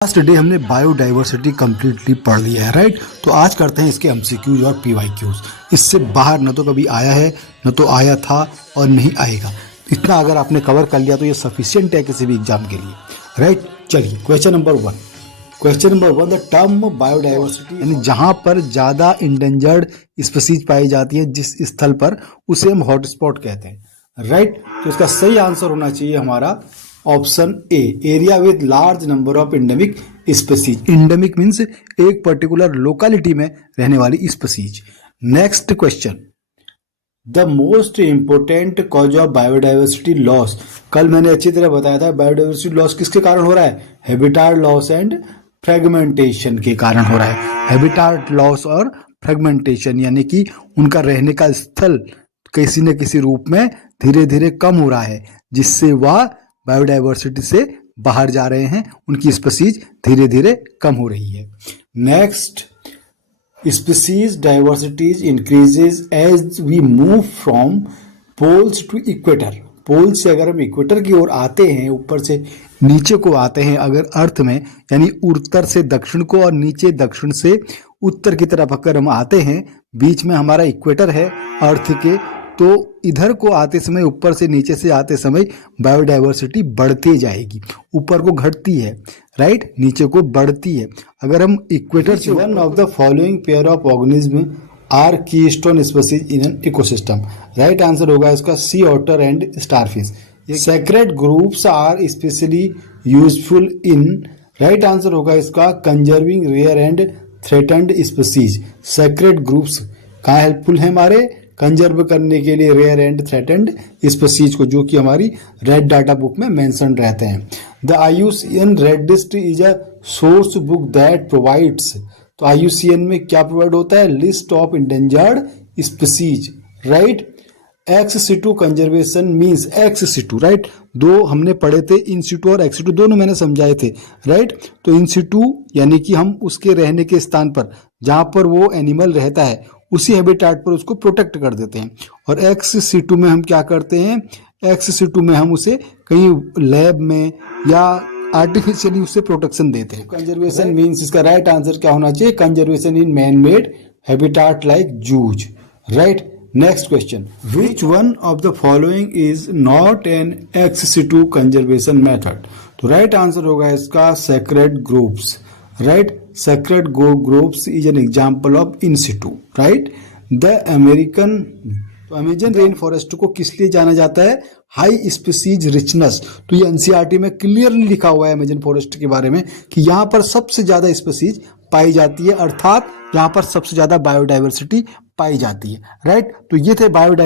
Last day हमने biodiversity completely पढ़ लिया है, राइट। तो आज करते हैं इसके एमसीक्यूज और पीवाईक्यूज। इससे बाहर न तो कभी आया है, न तो आया था और नहीं आएगा। इतना अगर आपने कवर कर लिया तो ये सफिशिएंट है किसी भी एग्जाम के लिए, राइट। चलिए question number one, the term biodiversity यानी जहां पर ज्यादा इंडेंजर्ड स्पीसीज पाई जाती है जिस स्थल पर, उसे हम हॉटस्पॉट कहते हैं, राइट। तो इसका सही आंसर होना चाहिए हमारा option A, area with large number of endemic species. Endemic means एक पर्टिकुलर लोकेलिटी में रहने वाली species. Next question, the most important cause of biodiversity loss. कल मैंने अच्छी तरह बताया था बायोडाइवर्सिटी लॉस किसके कारण हो रहा है, हैबिटाट लॉस एंड फ्रेगमेंटेशन के कारण हो रहा है। हैबिटाट लॉस और फ्रेगमेंटेशन यानी कि उनका रहने का स्थल किसी न किसी रूप में धीरे धीरे कम हो रहा है, जिससे वह बायोडाइवर्सिटी से बाहर जा रहे हैं, उनकी स्पीसीज धीरे धीरे कम हो रही है। Next, species diversities increases as we move from poles to equator. Pole से अगर हम इक्वेटर की ओर आते हैं, ऊपर से नीचे को आते हैं अगर अर्थ में, यानी उत्तर से दक्षिण को और नीचे दक्षिण से उत्तर की तरफ अगर हम आते हैं, बीच में हमारा इक्वेटर है अर्थ के, तो इधर को आते समय, ऊपर से नीचे से आते समय बायोडाइवर्सिटी बढ़ती जाएगी। ऊपर को घटती है, राइट, नीचे को बढ़ती है। अगर हम इक्वेटर से, one of the following pair of organism are keystone species in an ecosystem. Right answer होगा इसका sea otter and starfish. Sacred groves are specially useful in, right answer होगा इसका conserving rare and threatened species. Sacred groves कहाँ helpful है हमारे, conserve करने के लिए रेयर एंड थ्रेटन्ड स्पीसीज को, जो कि हमारी रेड डाटा बुक में मेंशन रहते हैं। The IUCN red list is a source book that provides. तो IUCN में क्या प्रोवाइड होता है, list of endangered species, right. X situ conservation means, ex situ, right, दो हमने पढ़े थे, इन सिटू और एक्स सिटू दोनों मैंने समझाए थे, राइट। तो इन सिटू यानी कि हम उसके रहने के स्थान पर जहां पर वो एनिमल रहता है उसी हैबिटाट पर उसको प्रोटेक्ट कर देते हैं। और एक्स सिटू में हम क्या करते हैं, एक्स सिटू में हम उसे कहीं लैब में या आर्टिफिशियली उससे प्रोटेक्शन देते हैं। कंजर्वेशन मीन्स, इसका राइट आंसर क्या होना चाहिए, conservation in man made habitat like zoos, right. Next question, which one of the following is not an ex situ conservation method. तो राइट आंसर होगा इसका sacred groves, right. Sacred groves is an example of in situ, right. The Amazon rain forest को किस लिए जाना जाता है, high species richness. तो ये एनसीईआरटी में क्लियरली लिखा हुआ है अमेजन फॉरेस्ट के बारे में कि यहाँ पर सबसे ज्यादा स्पीसीज पाई जाती है, अर्थात यहाँ पर सबसे ज्यादा बायोडाइवर्सिटी पाई जाती है, राइट। तो ये थे बायोडाइवर्सिटी